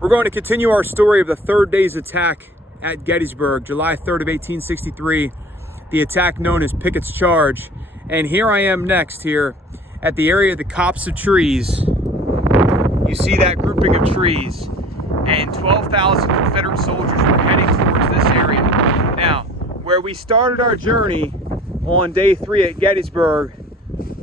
We're going to continue our story of the third day's attack at Gettysburg, July 3rd of 1863, the attack known as Pickett's Charge. And here I am next here at the area of the copse of trees. You see that grouping of trees, and 12,000 Confederate soldiers were heading towards this area. Now, where we started our journey on day 3 at Gettysburg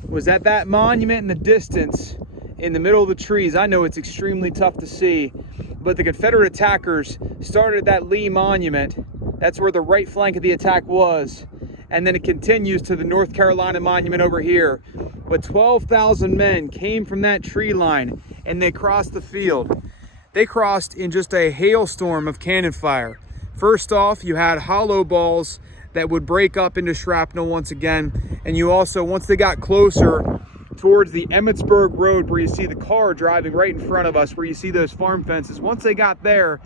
was at that monument in the distance in the middle of the trees. I know it's extremely tough to see, but the Confederate attackers started at that Lee Monument. That's where the right flank of the attack was. And then it continues to the North Carolina Monument over here. But 12,000 men came from that tree line and they crossed the field. They crossed in just a hailstorm of cannon fire. First off, you had hollow balls that would break up into shrapnel once again. And you also, once they got closer towards the Emmitsburg Road, where you see the car driving right in front of us, where you see those farm fences, once they got there,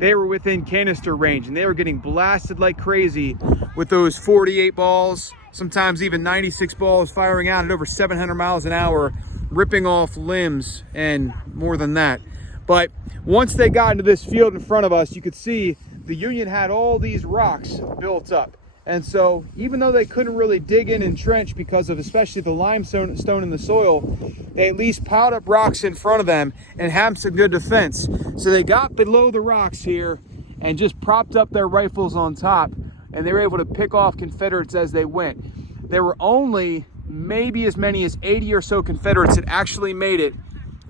they were within canister range and they were getting blasted like crazy with those 48 balls, sometimes even 96 balls firing out at over 700 miles an hour, ripping off limbs and more than that. But once they got into this field in front of us, you could see the Union had all these rocks built up. And so even though they couldn't really dig in and trench because of especially the limestone in the soil, they at least piled up rocks in front of them and had some good defense. So they got below the rocks here and just propped up their rifles on top, and they were able to pick off Confederates as they went. There were only maybe as many as 80 or so Confederates that actually made it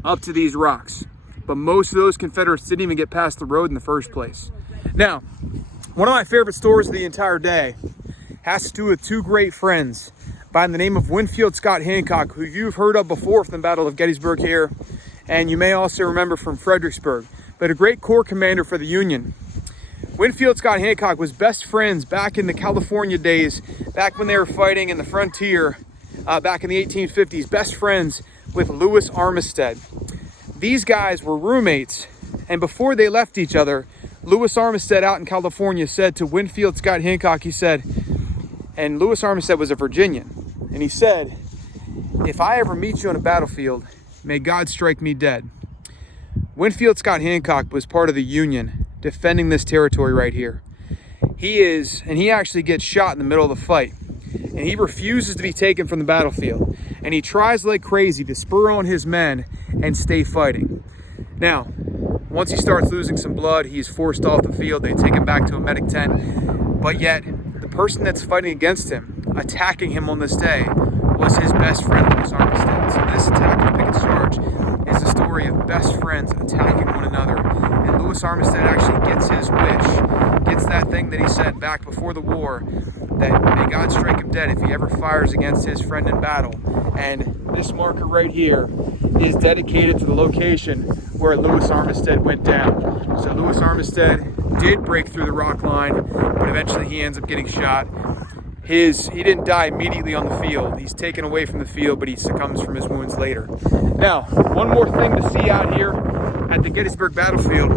up to these rocks. But most of those Confederates didn't even get past the road in the first place. Now, one of my favorite stories of the entire day has to do with two great friends by the name of Winfield Scott Hancock, who you've heard of before from the Battle of Gettysburg here, and you may also remember from Fredericksburg, but a great corps commander for the Union. Winfield Scott Hancock was best friends back in the California days, back when they were fighting in the frontier, back in the 1850s, best friends with Lewis Armistead. These guys were roommates, and before they left each other, Lewis Armistead out in California said to Winfield Scott Hancock, he said, and Lewis Armistead was a Virginian, and he said, "If I ever meet you on a battlefield, may God strike me dead." Winfield Scott Hancock was part of the Union defending this territory right here. He actually gets shot in the middle of the fight, and he refuses to be taken from the battlefield, and he tries like crazy to spur on his men and stay fighting. Now, once he starts losing some blood, he's forced off the field. They take him back to a medic tent. But yet, the person that's fighting against him, attacking him on this day, was his best friend, Lewis Armistead. So this attack on Pickett's Charge is the story of best friends attacking one another. And Lewis Armistead actually gets his wish, gets that thing that he said back before the war, that may God strike him dead if he ever fires against his friend in battle. And this marker right here is dedicated to the location where Lewis Armistead went down. So Lewis Armistead did break through the rock line, but eventually he ends up getting shot. He didn't die immediately on the field. He's taken away from the field, but he succumbs from his wounds later. Now, one more thing to see out here at the Gettysburg battlefield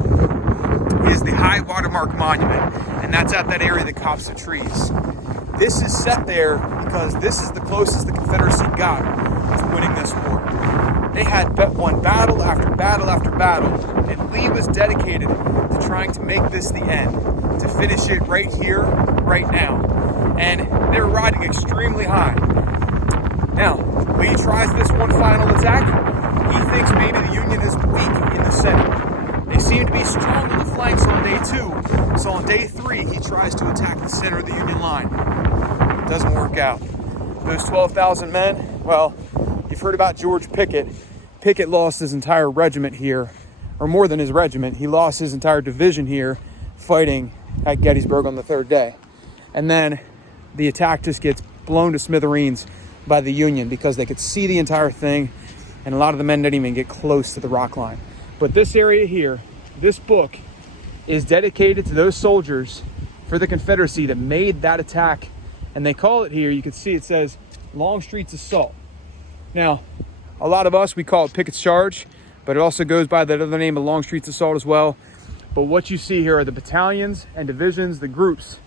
is the high watermark monument, and that's at that area of the copse of trees. This is set there because this is the closest the Confederacy got to winning this war. They had won battle after battle after battle, and Lee was dedicated to trying to make this the end, to finish it right here, right now. And they were riding extremely high. Now, Lee tries this one final attack. He thinks maybe the Union is weak in the center. They seem to be strong on the flanks on day 2. So on day 3, he tries to attack the center of the Union line. It doesn't work out. Those 12,000 men, well, you've heard about George Pickett. Pickett lost his entire regiment here, or more than his regiment. He lost his entire division here fighting at Gettysburg on the 3rd day. And then the attack just gets blown to smithereens by the Union because they could see the entire thing, and a lot of the men didn't even get close to the rock line. But this area here, this book, is dedicated to those soldiers for the Confederacy that made that attack. And they call it here, you can see it says Longstreet's Assault. Now, a lot of us, we call it Pickett's Charge, but it also goes by that other name of Longstreet's Assault as well. But what you see here are the battalions and divisions, the groups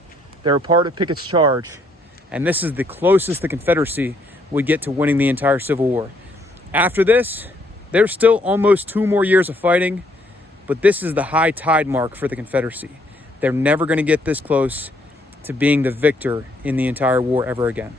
that are part of Pickett's Charge. And this is the closest the Confederacy would get to winning the entire Civil War. After this, there's still almost 2 more years of fighting, but this is the high tide mark for the Confederacy. They're never going to get this close to being the victor in the entire war ever again.